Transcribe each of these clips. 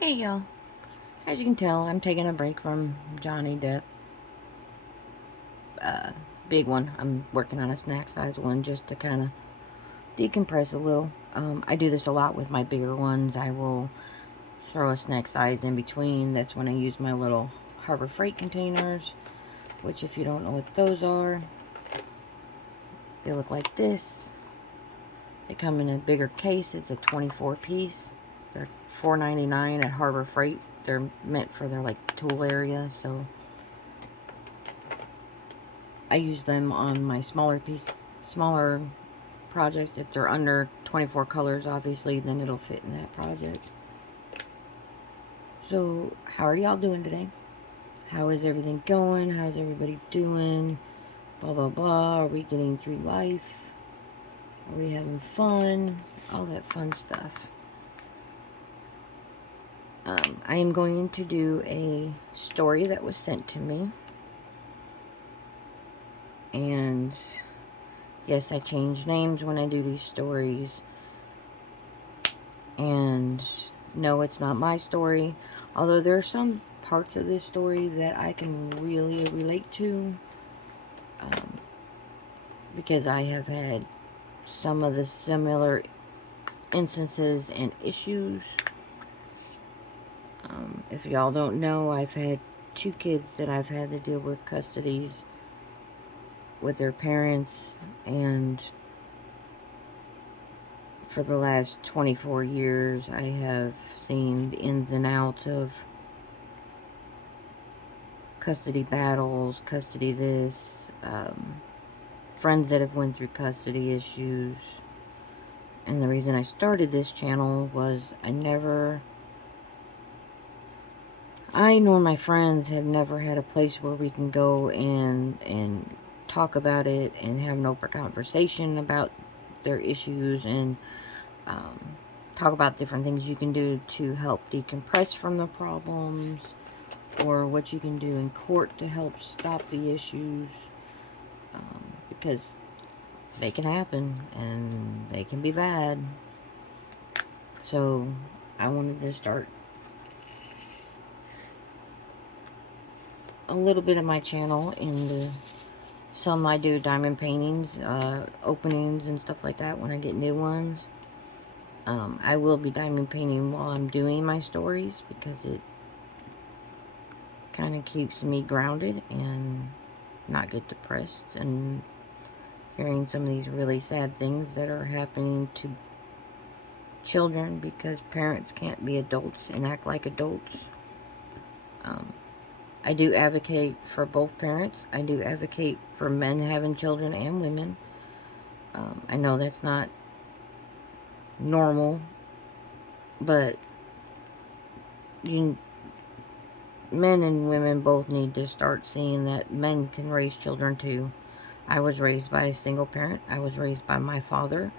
Hey y'all, as you can tell, I'm taking a break from Johnny Depp. Uh, Big one. I'm working on a snack size one just to kind of decompress a little. I do this a lot with my bigger ones. I will throw a snack size in between. That's when I use my little Harbor Freight containers, which if you don't know what those are, they look like this. They come in a bigger case. It's a 24 piece. They're $4.99 at Harbor Freight. They're meant for their like tool area, so I use them on my smaller projects. If they're under 24 colors, obviously, then it'll fit in that project. So, how are y'all doing today? How is everything going? How's everybody doing? Blah, blah, blah. Are we getting through life? Are we having fun? All that fun stuff. I am going to do a story that was sent to me. And yes, I change names when I do these stories. And no, it's not my story. Although there are some parts of this story that I can really relate to. Because I have had some of the similar instances and issues. If y'all don't know, I've had 2 kids that I've had to deal with custodies with their parents, and for the last 24 years I have seen the ins and outs of custody battles, custody this, friends that have went through custody issues. And the reason I started this channel was I nor my friends have never had a place where we can go and talk about it and have an open conversation about their issues, and talk about different things you can do to help decompress from the problems, or what you can do in court to help stop the issues, because they can happen and they can be bad. So I wanted to start a little bit of my channel into some. I do diamond paintings, openings and stuff like that when I get new ones. I will be diamond painting while I'm doing my stories, because it kind of keeps me grounded and not get depressed and hearing some of these really sad things that are happening to children because parents can't be adults and act like adults. I do advocate for both parents. I do advocate for men having children and women. I know that's not normal, but men and women both need to start seeing that men can raise children too. I was raised by a single parent. I was raised by my father.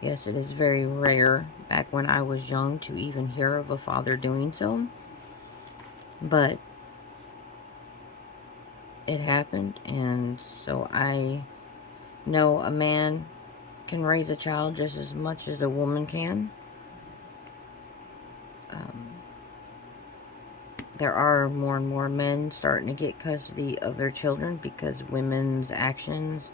Yes, it is very rare back when I was young to even hear of a father doing so. But it happened, and so I know a man can raise a child just as much as a woman can. There are more and more men starting to get custody of their children because women's actions.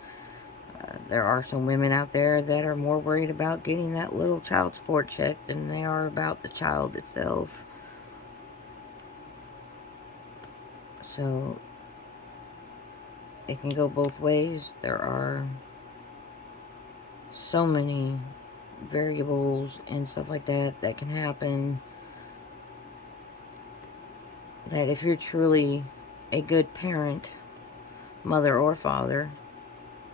There are some women out there that are more worried about getting that little child support check than they are about the child itself. So it can go both ways. There are so many variables and stuff like that that can happen, that if you're truly a good parent, mother or father,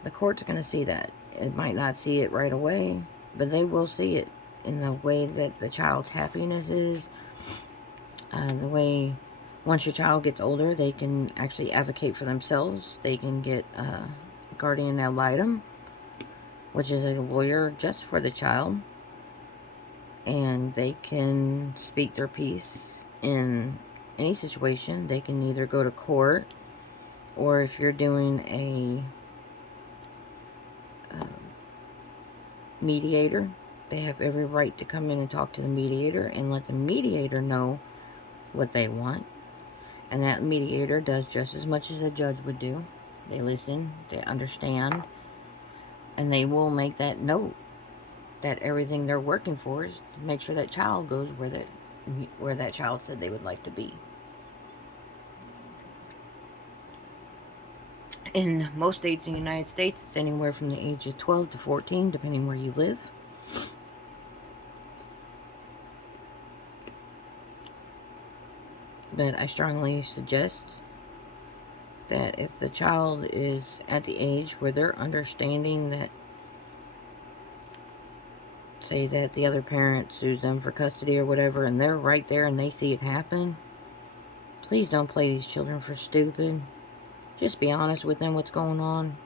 the court's going to see that. It might not see it right away, but they will see it in the way that the child's happiness is. The way, once your child gets older, they can actually advocate for themselves. They can get a guardian ad litem, which is a lawyer just for the child. And they can speak their piece in any situation. They can either go to court, or if you're doing a mediator, they have every right to come in and talk to the mediator and let the mediator know what they want. And that mediator does just as much as a judge would do. They listen, they understand, and they will make that note that everything they're working for is to make sure that child goes where that child said they would like to be. In most states in the United States, it's anywhere from the age of 12 to 14, depending where you live. But I strongly suggest that if the child is at the age where they're understanding that, say that the other parent sues them for custody or whatever, and they're right there and they see it happen, please don't play these children for stupid. Just be honest with them what's going on.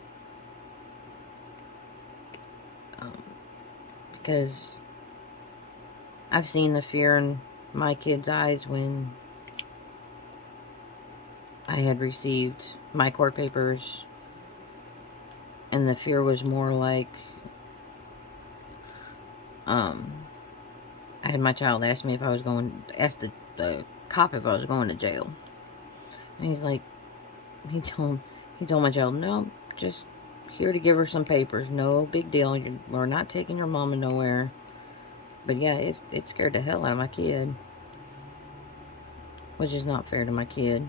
Because I've seen the fear in my kids' eyes when I had received my court papers, and the fear was more like, I had my child ask me if I was ask the cop if I was going to jail. And he's like, he told my child, no, just here to give her some papers, no big deal, we're not taking your mama nowhere. But yeah, it scared the hell out of my kid, which is not fair to my kid.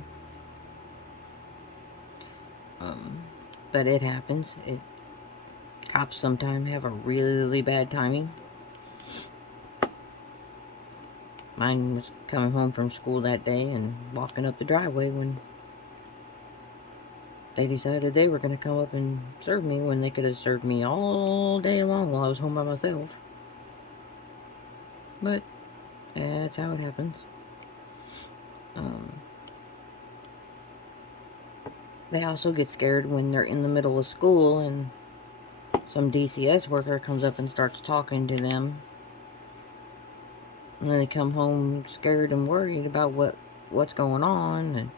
But it happens. Cops sometimes have a really bad timing. Mine was coming home from school that day and walking up the driveway when they decided they were going to come up and serve me, when they could have served me all day long while I was home by myself. But yeah, that's how it happens. They also get scared when they're in the middle of school and some DCS worker comes up and starts talking to them. And then they come home scared and worried about what's going on. And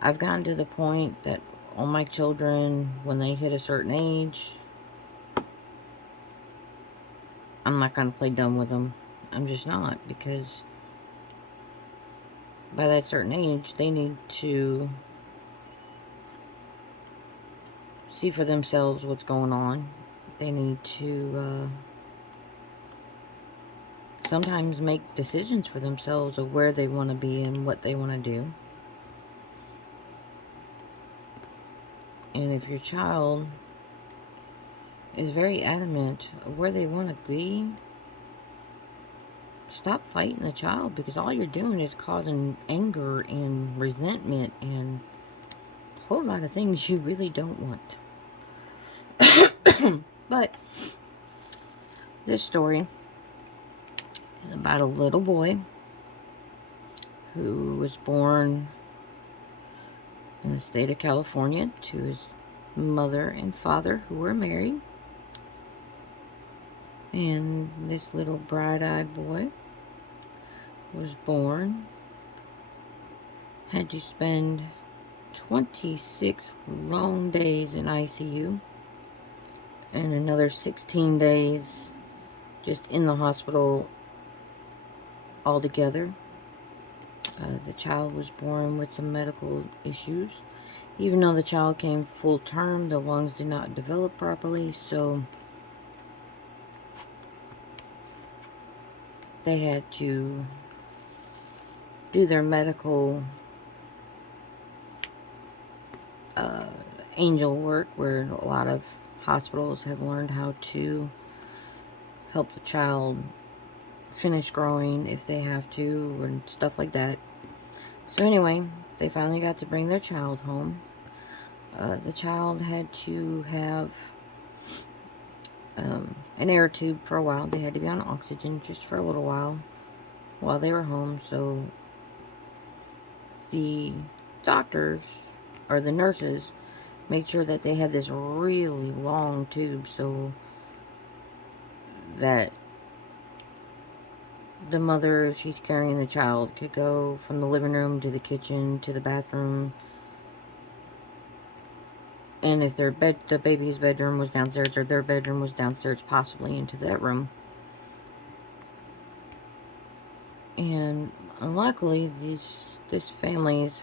I've gotten to the point that all my children, when they hit a certain age, I'm not going to play dumb with them. I'm just not, because by that certain age, they need to see for themselves what's going on. They need to sometimes make decisions for themselves of where they want to be and what they want to do. And if your child is very adamant of where they want to be, stop fighting the child, because all you're doing is causing anger and resentment and a whole lot of things you really don't want. But this story is about a little boy who was born in the state of California to his mother and father, who were married. And this little bright-eyed boy was born, had to spend 26 long days in ICU and another 16 days just in the hospital altogether. The child was born with some medical issues. Even though the child came full term, the lungs did not develop properly, so they had to do their medical angel work, where a lot of hospitals have learned how to help the child finish growing if they have to, and stuff like that. So anyway, they finally got to bring their child home. The child had to have an air tube for a while. They had to be on oxygen just for a little while they were home. So the doctors, or the nurses, made sure that they had this really long tube so that the mother, if she's carrying the child, could go from the living room to the kitchen to the bathroom And if the baby's bedroom was downstairs, or their bedroom was downstairs, possibly into that room. And luckily, this family's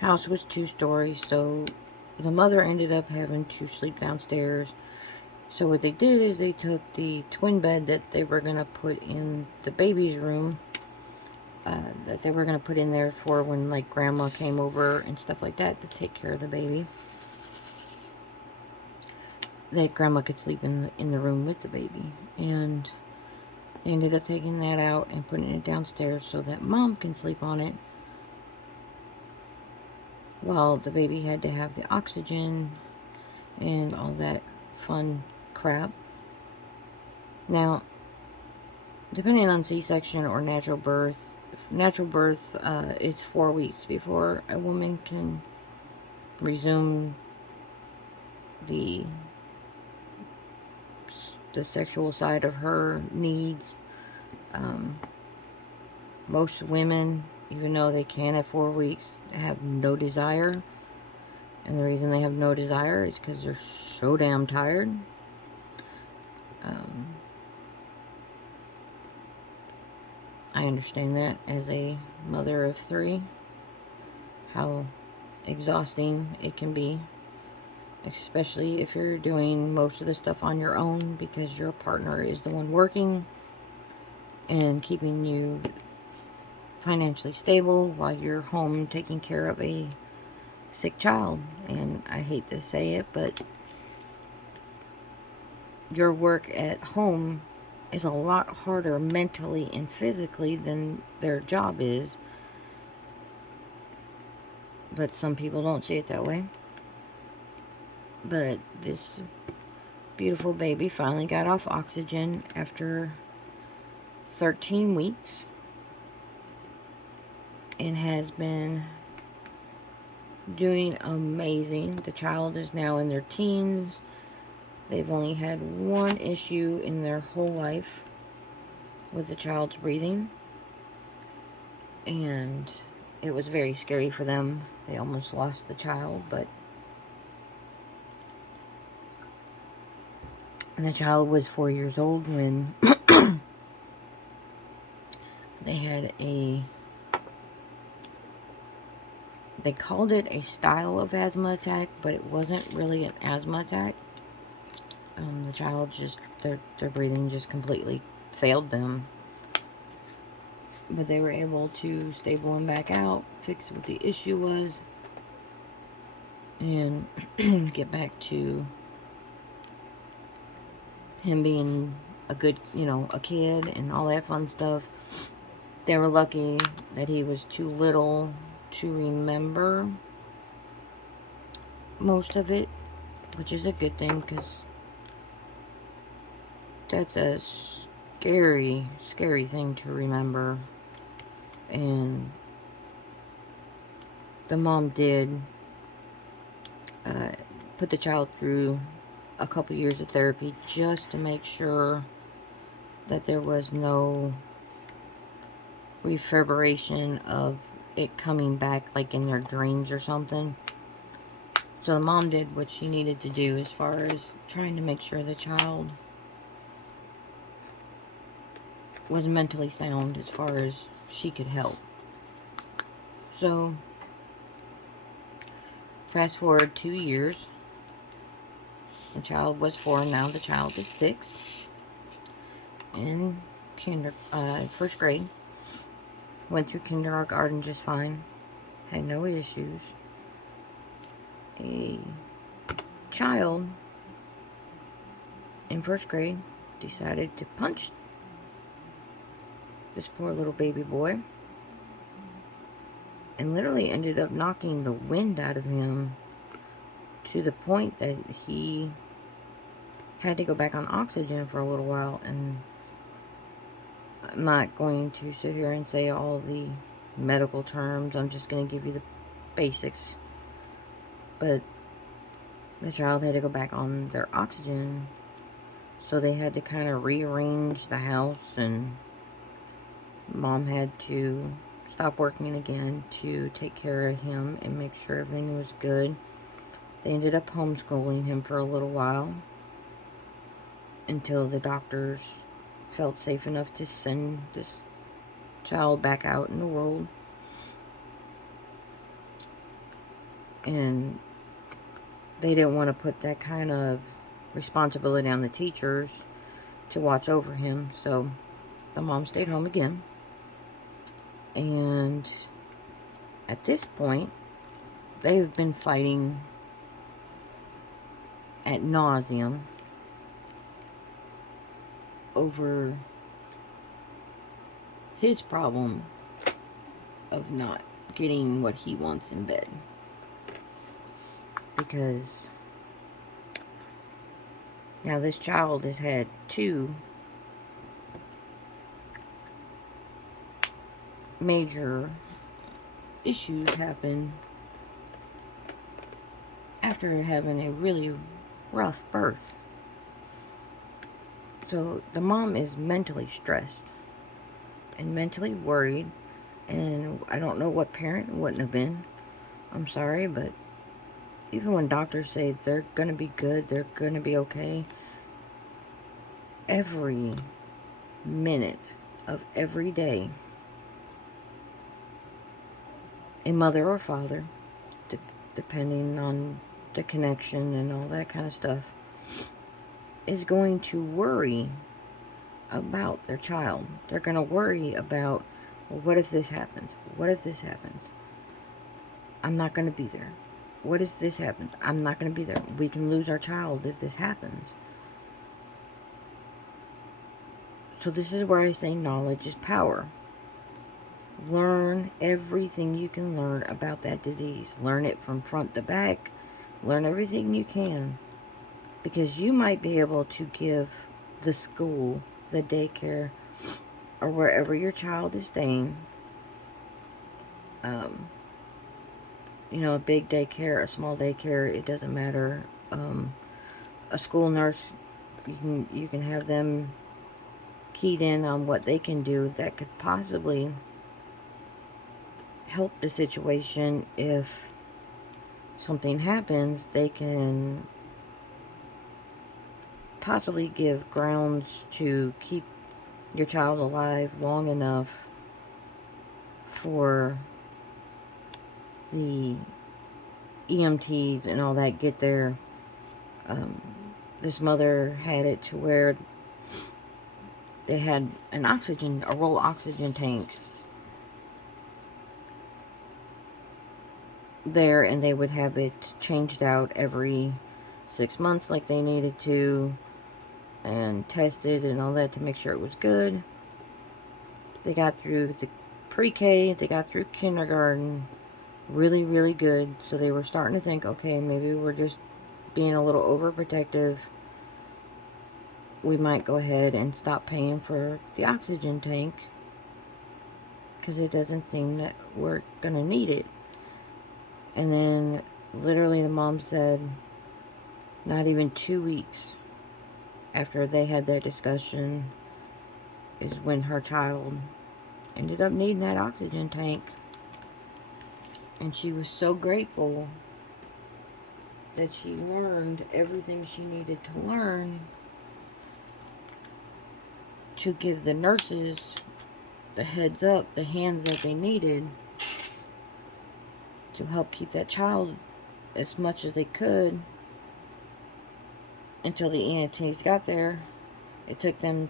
house was 2 stories, so the mother ended up having to sleep downstairs. So what they did is they took the twin bed that they were going to put in the baby's room, that they were going to put in there for when, like, grandma came over and stuff like that to take care of the baby. That grandma could sleep in the room with the baby. And they ended up taking that out and putting it downstairs so that mom can sleep on it, while the baby had to have the oxygen and all that fun crap. Now, depending on C-section or natural birth is 4 weeks before a woman can resume the sexual side of her needs. Most women, even though they can at 4 weeks, have no desire. And the reason they have no desire is because they're so damn tired. I understand that as a mother of 3, how exhausting it can be, especially if you're doing most of the stuff on your own because your partner is the one working and keeping you financially stable while you're home taking care of a sick child. And I hate to say it, but your work at home is a lot harder mentally and physically than their job is. But some people don't see it that way. But this beautiful baby finally got off oxygen after 13 weeks and has been doing amazing. The child is now in their teens. They've only had 1 issue in their whole life with the child's breathing, and it was very scary for them. They almost lost the child, but the child was 4 years old when they had they called it a style of asthma attack, but it wasn't really an asthma attack. The child just, their breathing just completely failed them. But they were able to stable him back out, fix what the issue was, and get back to him being a good, a kid and all that fun stuff. They were lucky that he was too little to remember most of it, which is a good thing, because that's a scary, scary thing to remember. And the mom did put the child through a couple years of therapy just to make sure that there was no reverberation of it coming back, like in their dreams or something. So the mom did what she needed to do as far as trying to make sure the child was mentally sound as far as she could help. So fast forward 2 years. The child was 4, now the child is 6. In first grade. Went through kindergarten just fine. Had no issues. A child in first grade decided to punch this poor little baby boy and literally ended up knocking the wind out of him to the point that he had to go back on oxygen for a little while. And I'm not going to sit here and say all the medical terms. I'm just going to give you the basics. But the child had to go back on their oxygen, so they had to kind of rearrange the house, and mom had to stop working again to take care of him and make sure everything was good. They ended up homeschooling him for a little while until the doctors felt safe enough to send this child back out in the world. And they didn't want to put that kind of responsibility on the teachers to watch over him, so the mom stayed home again. And at this point, they've been fighting ad nauseum over his problem of not getting what he wants in bed. Because now this child has had 2 major issues happen after having a really rough birth. So the mom is mentally stressed and mentally worried, and I don't know what parent wouldn't have been. I'm sorry, but even when doctors say they're going to be good, they're going to be okay, every minute of every day, a mother or father, depending on the connection and all that kind of stuff, is going to worry about their child. They're going to worry about, well, what if this happens? What if this happens? I'm not going to be there. What if this happens? I'm not going to be there. We can lose our child if this happens. So this is where I say knowledge is power. Learn everything you can learn about that disease. Learn it from front to back. Learn everything you can. Because you might be able to give the school, the daycare, or wherever your child is staying, a big daycare, a small daycare, it doesn't matter. A school nurse, you can have them keyed in on what they can do that could possibly help the situation. If something happens, they can possibly give grounds to keep your child alive long enough for the EMTs and all that get there. This mother had it to where they had a roll oxygen tank there, and they would have it changed out every 6 months like they needed to, and tested and all that to make sure it was good. They got through the pre-K, they got through kindergarten really, really good. So they were starting to think, okay, maybe we're just being a little overprotective. We might go ahead and stop paying for the oxygen tank because it doesn't seem that we're going to need it. And then literally the mom said not even 2 weeks after they had that discussion is when her child ended up needing that oxygen tank. And she was so grateful that she learned everything she needed to learn to give the nurses the heads up, the hands that they needed to help keep that child as much as they could until the EMTs got there. It took them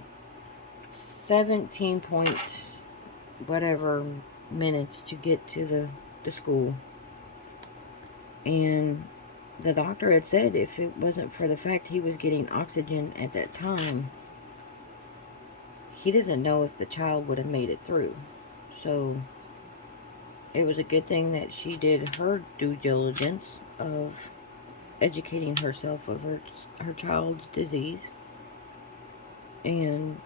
17 points, whatever minutes to get to the school. And the doctor had said if it wasn't for the fact he was getting oxygen at that time, he doesn't know if the child would have made it through. So it was a good thing that she did her due diligence of educating herself of her child's disease and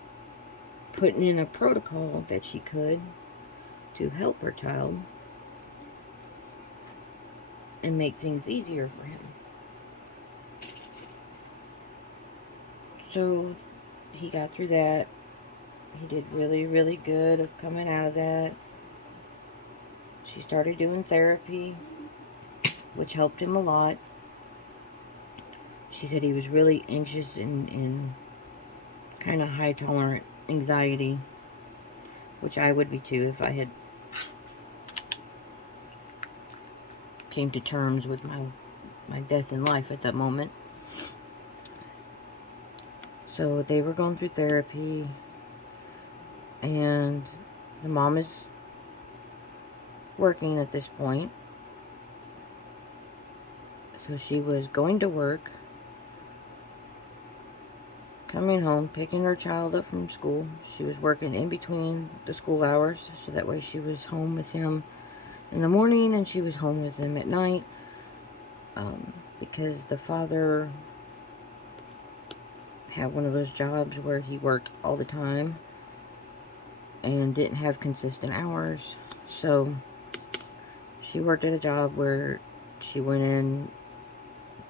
putting in a protocol that she could to help her child and make things easier for him. So he got through that. He did really, really good of coming out of that. She started doing therapy, which helped him a lot. She said he was really anxious and kind of high tolerant anxiety, which I would be too if I had came to terms with my death in life at that moment. So they were going through therapy, and the mom is working at this point. So she was going to work, coming home, picking her child up from school. She was working in between the school hours, so that way she was home with him in the morning and she was home with him at night, because the father had one of those jobs where he worked all the time and didn't have consistent hours. So she worked at a job where she went in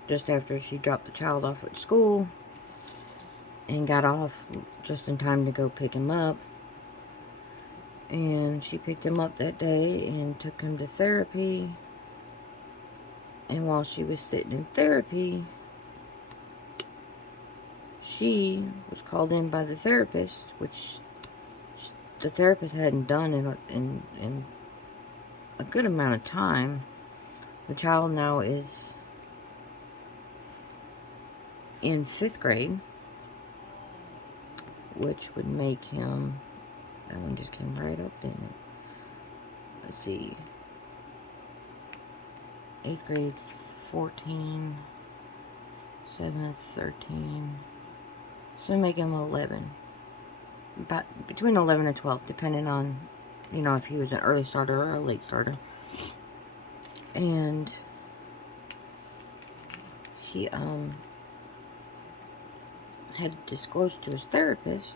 just after she dropped the child off at school and got off just in time to go pick him up. And she picked him up that day and took him to therapy. And while she was sitting in therapy, she was called in by the therapist, which the therapist hadn't done in a good amount of time. The child now is in 5th grade, which would make him, that one just came right up in it. Let's see, 8th grade's 14, 7th 13, so make him 11, about between 11 and 12, depending on, you know, if he was an early starter or a late starter. And he had disclosed to his therapist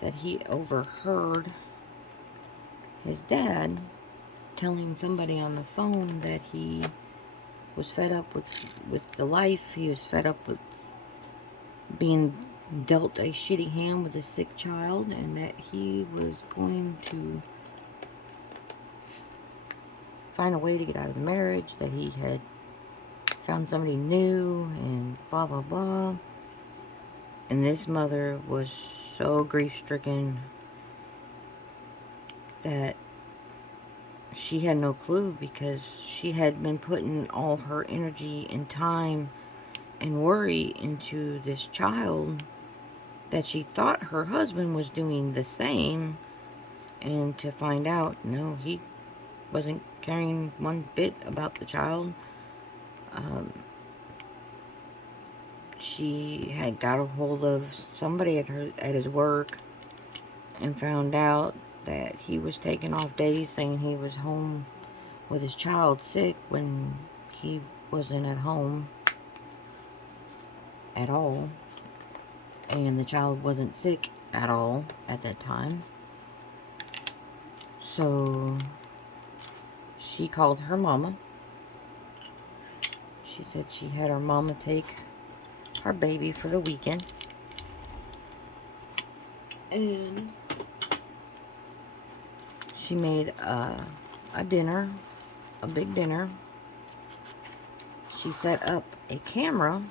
that he overheard his dad telling somebody on the phone that he was fed up with the life. He was fed up with being dealt a shitty hand with a sick child, and that he was going to find a way to get out of the marriage, that he had found somebody new, and blah blah blah. And this mother was so grief-stricken that she had no clue, because she had been putting all her energy and time and worry into this child, that she thought her husband was doing the same, and to find out, no, he wasn't caring one bit about the child. She had got a hold of somebody at his work and found out that he was taking off days, saying he was home with his child sick, when he wasn't at home at all, and the child wasn't sick at all at that time. So she called her mama. She said she had her mama take her baby for the weekend, and she made a dinner, a big dinner. She set up a camera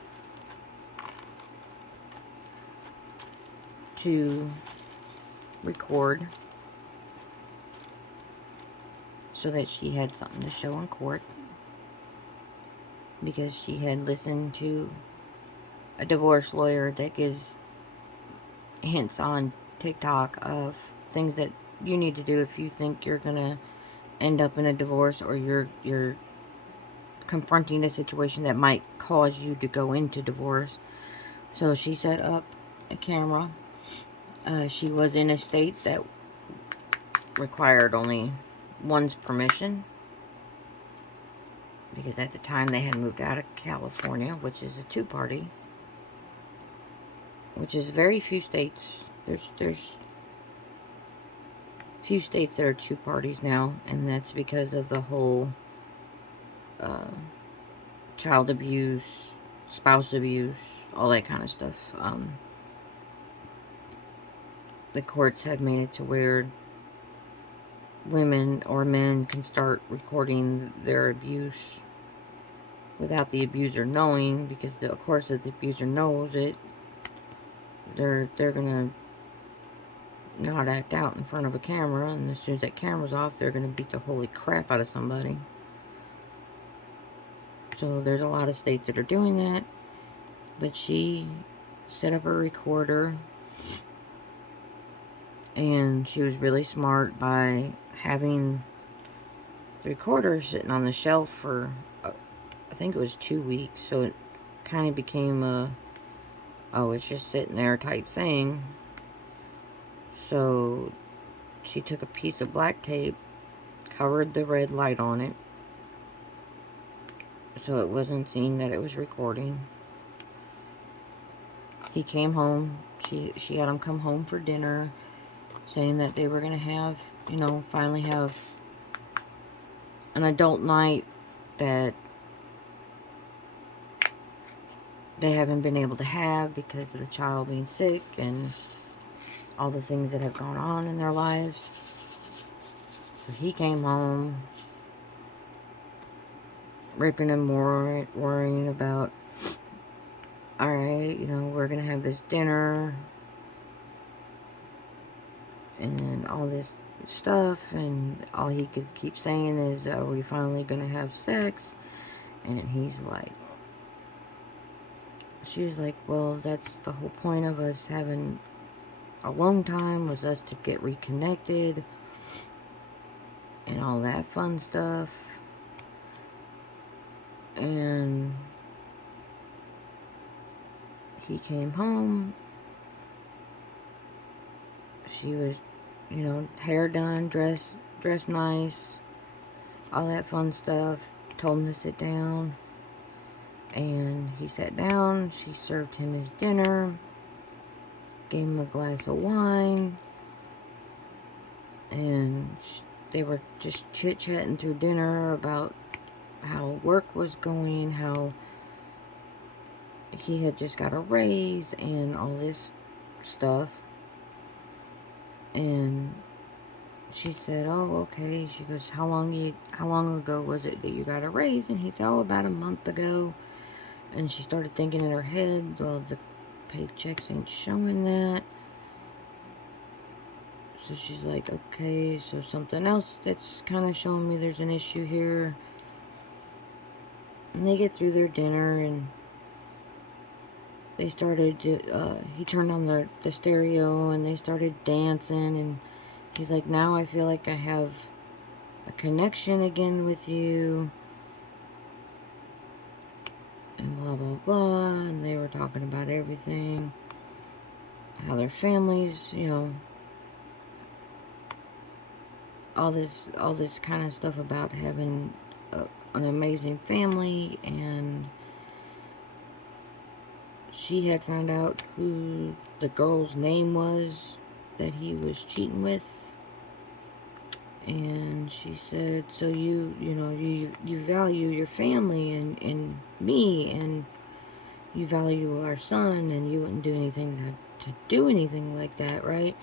to record, so that she had something to show in court, because she had listened to a divorce lawyer that gives hints on TikTok of things that you need to do if you think you're gonna end up in a divorce, or you're confronting a situation that might cause you to go into divorce. So she set up a camera. She was in a state that required only one's permission, because at the time they had moved out of California, which is a two-party, which is very few states. There's few states that are two parties now, and that's because of the whole child abuse, spouse abuse, all that kind of stuff. The courts have made it to where women or men can start recording their abuse without the abuser knowing, because of course if the abuser knows it, they're gonna not act out in front of a camera, and as soon as that camera's off, they're gonna beat the holy crap out of somebody. So there's a lot of states that are doing that, but she set up a recorder, and she was really smart by having the recorder sitting on the shelf for I think it was 2 weeks, so it kind of became a, oh, it's just sitting there type thing. So she took a piece of black tape, covered the red light on it, so it wasn't seen that it was recording. He came home, she had him come home for dinner, saying that they were going to have, finally have an adult night that they haven't been able to have because of the child being sick and all the things that have gone on in their lives. So he came home, ripping and worrying about, alright, we're going to have this dinner and all this stuff, and all he could keep saying is, are we finally going to have sex? And he's like, she was like, well, that's the whole point of us having alone time, was us to get reconnected and all that fun stuff. And he came home, she was, hair done, dressed nice, all that fun stuff, told him to sit down, and he sat down. She served him his dinner, gave him a glass of wine, and they were just chit-chatting through dinner about how work was going, how he had just got a raise, and all this stuff. And she said, oh, okay. She goes, how long ago was it that you got a raise? And he said, oh, about a month ago. And she started thinking in her head, well, the paychecks ain't showing that. So she's like, okay, so something else that's kind of showing me there's an issue here. And they get through their dinner, and they started, he turned on the stereo, and they started dancing, and he's like, now I feel like I have a connection again with you, and blah, blah, blah. And they were talking about everything, how their families, all this kind of stuff about having an amazing family. And she had found out who the girl's name was that he was cheating with. And she said, so you value your family and me, and you value our son, and you wouldn't do anything to do anything like that, right?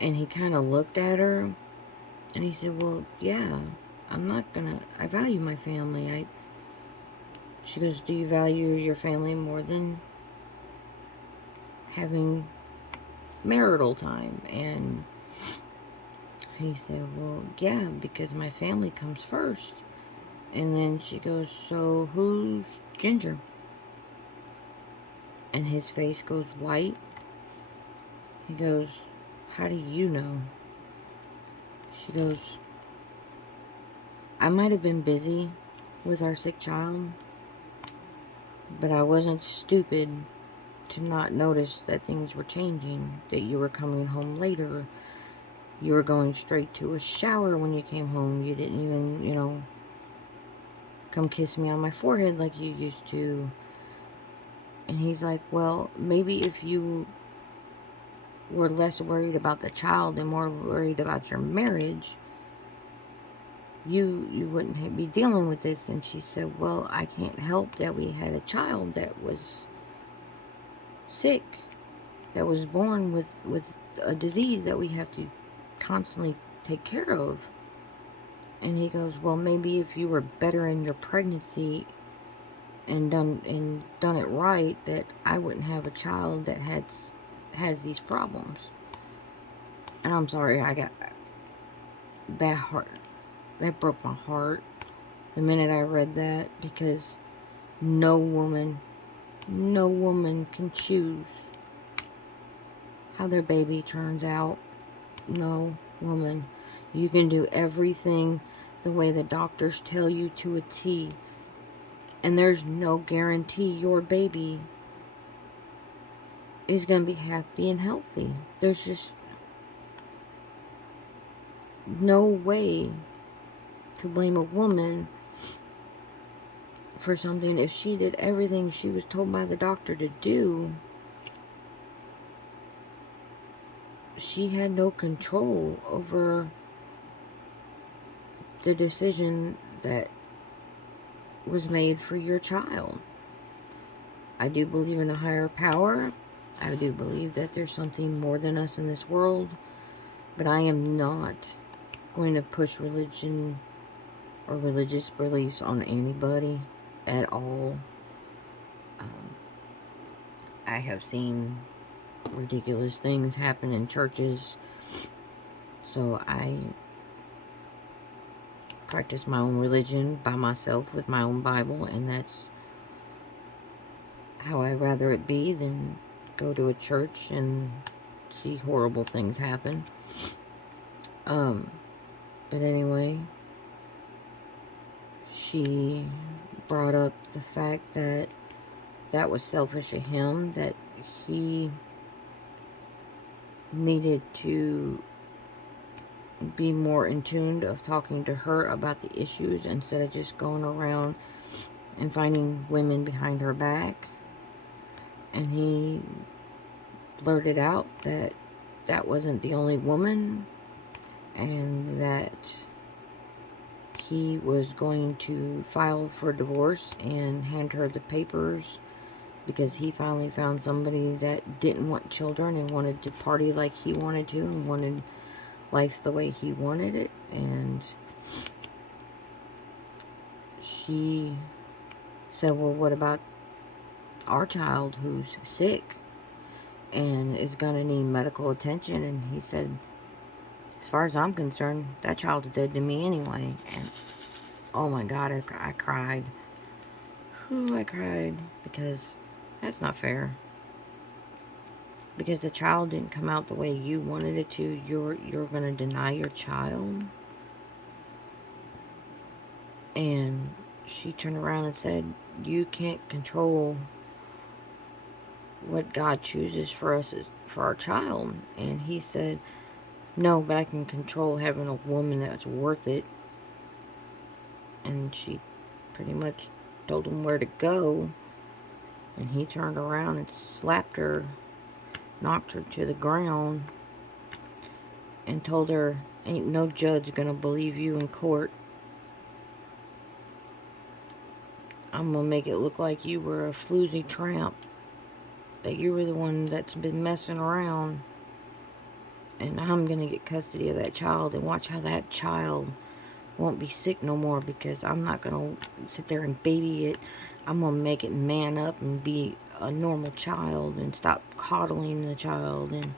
And he kind of looked at her, and he said, well, yeah, I value my family. She goes, do you value your family more than having marital time? And he said, well, yeah, because my family comes first. And then she goes, so who's Ginger? And his face goes white. He goes, how do you know? She goes, I might have been busy with our sick child, but I wasn't stupid to not notice that things were changing, that you were coming home later. You were going straight to a shower when you came home. You didn't even, come kiss me on my forehead like you used to. And he's like, well, maybe if you were less worried about the child and more worried about your marriage, you wouldn't be dealing with this. And she said, well, I can't help that we had a child that was sick, that was born with a disease that we have to constantly take care of. And he goes, well, maybe if you were better in your pregnancy and done it right, that I wouldn't have a child that has these problems. And I'm sorry, I got that broke my heart the minute I read that, because no woman can choose how their baby turns out. No woman. You can do everything the way the doctors tell you to a T, and there's no guarantee your baby is going to be happy and healthy. There's just no way to blame a woman for something if she did everything she was told by the doctor to do. She had no control over the decision that was made for your child. I do believe in a higher power. I do believe that there's something more than us in this world, but I am not going to push religion or religious beliefs on anybody at all. I have seen ridiculous things happen in churches, so I practice my own religion by myself with my own Bible, and that's how I'd rather it be than go to a church and see horrible things happen. But anyway, she brought up the fact that that was selfish of him, that he needed to be more in tune of talking to her about the issues instead of just going around and finding women behind her back. And he blurted out that that wasn't the only woman, and that he was going to file for divorce and hand her the papers, because he finally found somebody that didn't want children and wanted to party like he wanted to and wanted life the way he wanted it. And she said, well, what about our child who's sick and is going to need medical attention? And he said, as far as I'm concerned, that child's dead to me anyway. And oh my God, I cried. I cried, because that's not fair. Because the child didn't come out the way you wanted it to, you're going to deny your child? And she turned around and said, you can't control what God chooses for us, for our child. And he said, no, but I can control having a woman that's worth it. And she pretty much told him where to go. And he turned around and slapped her, knocked her to the ground, and told her, ain't no judge gonna believe you in court. I'm gonna make it look like you were a floozy tramp, that you were the one that's been messing around, and I'm gonna get custody of that child and watch how that child won't be sick no more, because I'm not gonna sit there and baby it. I'm gonna make it man up and be a normal child and stop coddling the child. And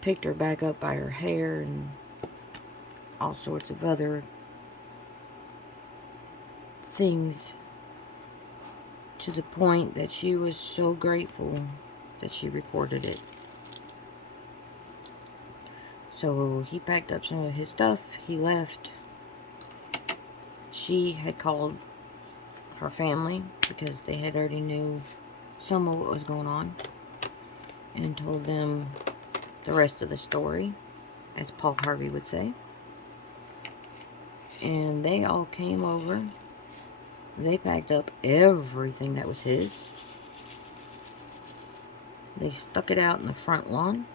picked her back up by her hair and all sorts of other things, to the point that she was so grateful that she recorded it. So he packed up some of his stuff, he left. She had called her family, because they had already knew some of what was going on, and told them the rest of the story, as Paul Harvey would say. And they all came over. They packed up everything that was his. They stuck it out in the front lawn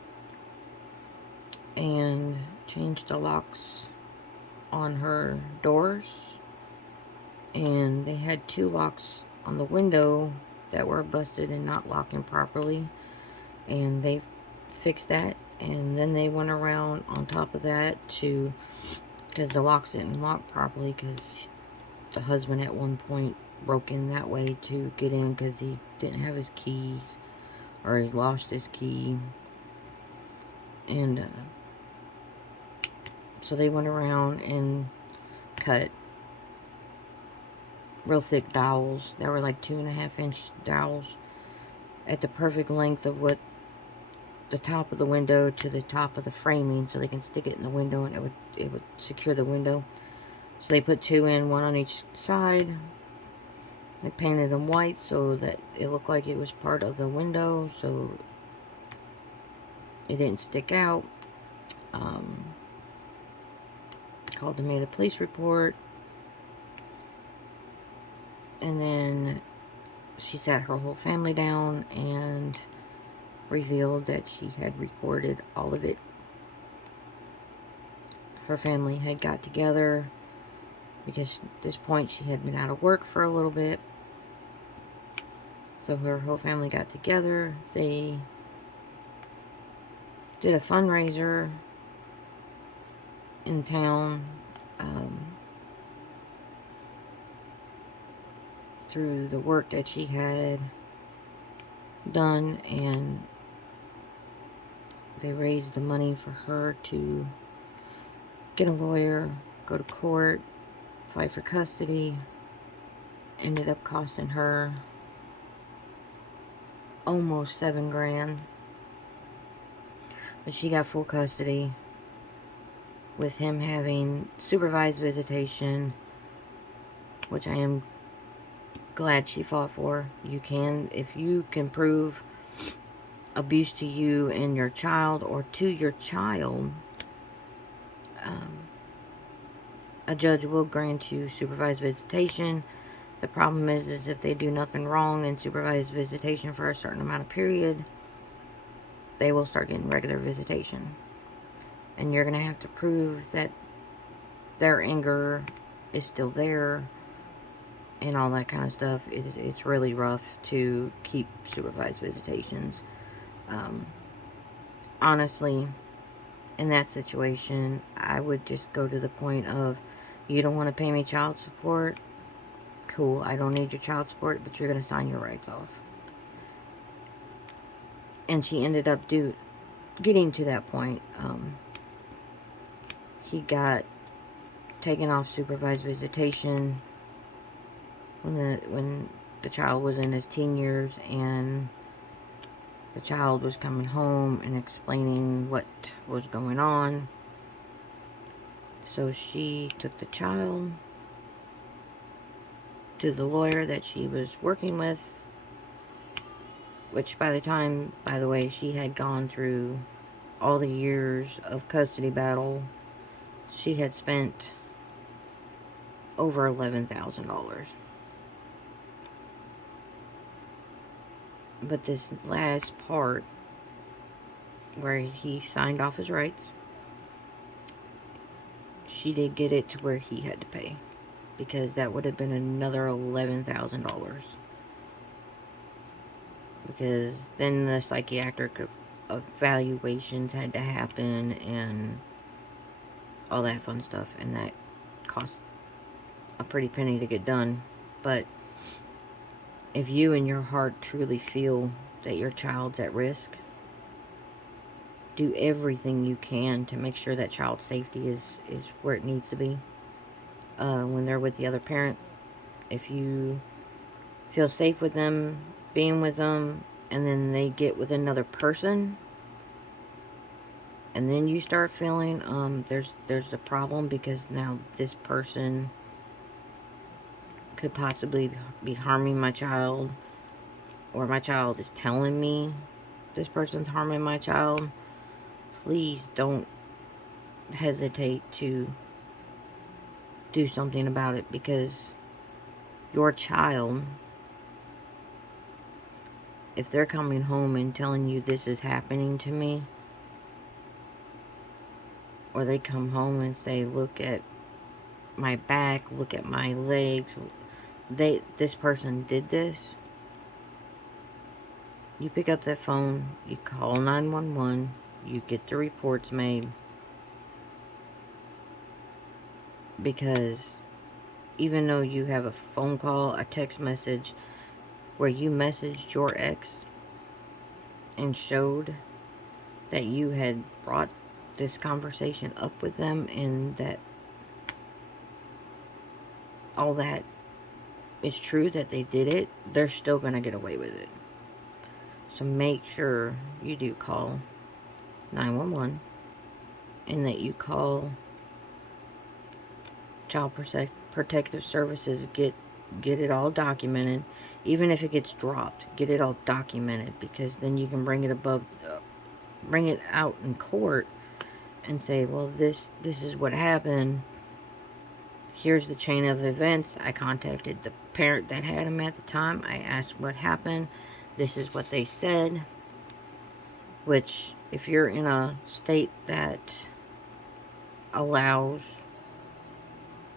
and changed the locks on her doors. And they had 2 locks on the window that were busted and not locking properly. And they fixed that. And then they went around on top of that to, because the locks didn't lock properly, because the husband at one point broke in that way to get in because he didn't have his keys, or he lost his key. And so they went around and cut real thick dowels. They were like 2.5-inch dowels at the perfect length of what the top of the window to the top of the framing, so they can stick it in the window and it would secure the window. So they put 2 in, 1 on each side. They painted them white so that it looked like it was part of the window, so it didn't stick out. Called and made a police report. And then she sat her whole family down and revealed that she had recorded all of it. Her family had got together because at this point she had been out of work for a little bit. So her whole family got together. They did a fundraiser in town through the work that she had done, and they raised the money for her to get a lawyer, go to court, fight for custody. Ended up costing her almost $7,000, but she got full custody with him having supervised visitation, which I am glad she fought for. You can, if you can prove abuse to you and your child, or to your child, a judge will grant you supervised visitation. The problem is if they do nothing wrong in supervised visitation for a certain amount of period, they will start getting regular visitation. And you're going to have to prove that their anger is still there and all that kind of stuff. It's really rough to keep supervised visitations. Honestly, in that situation, I would just go to the point of, you don't want to pay me child support? Cool, I don't need your child support, but you're going to sign your rights off. And she ended up getting to that point. He got taken off supervised visitation when the child was in his teen years, and the child was coming home and explaining what was going on. So she took the child to the lawyer that she was working with, which by the way, she had gone through all the years of custody battle. She had spent over $11,000. But this last part, where he signed off his rights, she did get it to where he had to pay, because that would have been another $11,000. Because then the psychiatric evaluations had to happen and all that fun stuff, and that cost a pretty penny to get done. But if you in your heart truly feel that your child's at risk, do everything you can to make sure that child's safety is where it needs to be. When they're with the other parent, if you feel safe with them, being with them, and then they get with another person, and then you start feeling there's a problem, because now this person could possibly be harming my child, or my child is telling me this person's harming my child, please don't hesitate to do something about it. Because your child, if they're coming home and telling you this is happening to me, or they come home and say, look at my back, look at my legs, this person did this, you pick up that phone, you call 911, you get the reports made, because even though you have a phone call, a text message, where you messaged your ex and showed that you had brought this conversation up with them and that all that is true, that they did it, they're still going to get away with it. So make sure you do call 911 and that you call Child Protective Services. Get it all documented. Even if it gets dropped, get it all documented, because then you can bring it out in court and say, well, this is what happened. Here's the chain of events. I contacted the parent that had him at the time. I asked what happened. This is what they said. Which, if you're in a state that allows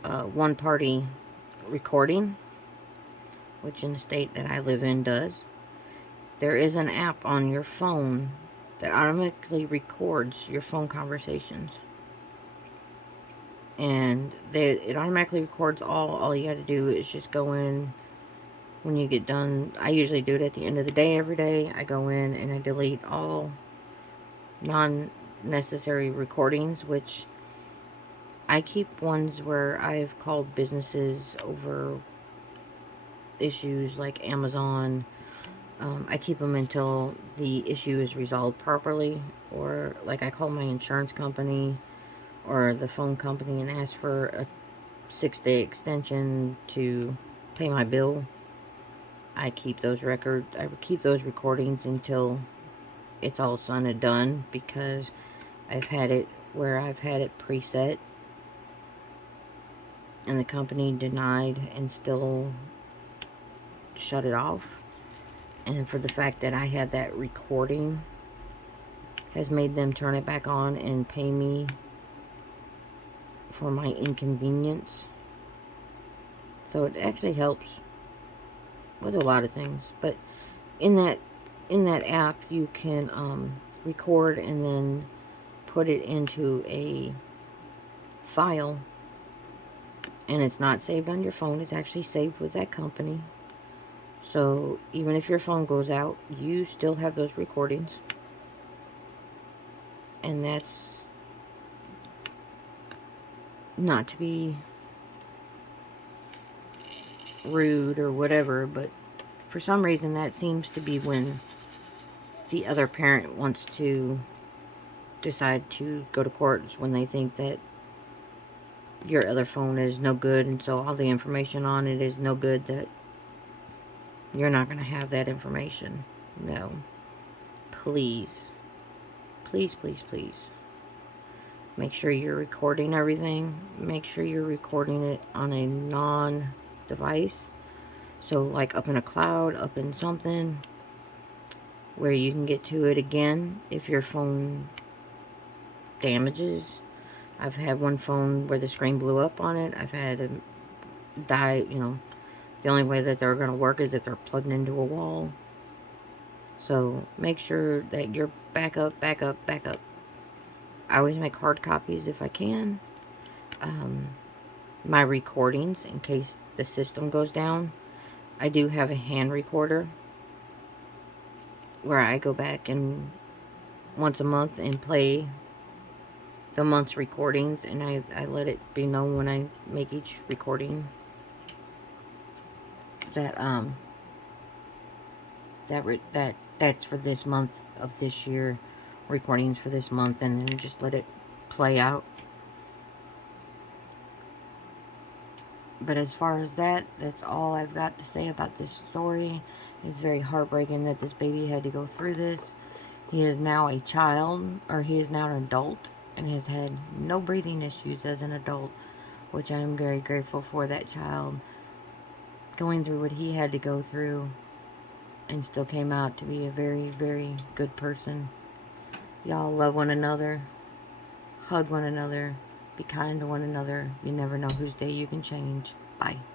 one-party recording, which in the state that I live in does, there is an app on your phone that automatically records your phone conversations. And it automatically records all you got to do is just go in when you get done. I usually do it at the end of the day every day. I go in and I delete all non-necessary recordings, which I keep ones where I've called businesses over issues like Amazon. I keep them until the issue is resolved properly, or like I call my insurance company or the phone company and ask for a 6-day extension to pay my bill. I keep those records. I keep those recordings until it's all done and done, because I've had it where I've had it preset and the company denied and still shut it off. And for the fact that I had that recording has made them turn it back on and pay me for my inconvenience. So it actually helps with a lot of things. But in that app, you can record and then put it into a file, and it's not saved on your phone. It's actually saved with that company. So even if your phone goes out, you still have those recordings. And that's not to be rude or whatever, but for some reason that seems to be when the other parent wants to decide to go to court, is when they think that your other phone is no good, and so all the information on it is no good, that you're not going to have that information. No. Please. Please, please, please. Make sure you're recording everything. Make sure you're recording it on a non-device. So like up in a cloud, up in something where you can get to it again if your phone damages. I've had one phone where the screen blew up on it. I've had a die, the only way that they're going to work is if they're plugged into a wall. So make sure that you're backup. I always make hard copies if I can. My recordings, in case the system goes down, I do have a hand recorder where I go back and once a month and play the month's recordings, and I let it be known when I make each recording that that's for this month of this year, recordings for this month, and then just let it play out. But as far as that's all I've got to say about this story. It's very heartbreaking that this baby had to go through this. He is now a child, or he is now an adult, and has had no breathing issues as an adult, which I am very grateful for that child going through what he had to go through, and still came out to be a very, very good person. Y'all love one another, hug one another, be kind to one another. You never know whose day you can change. Bye.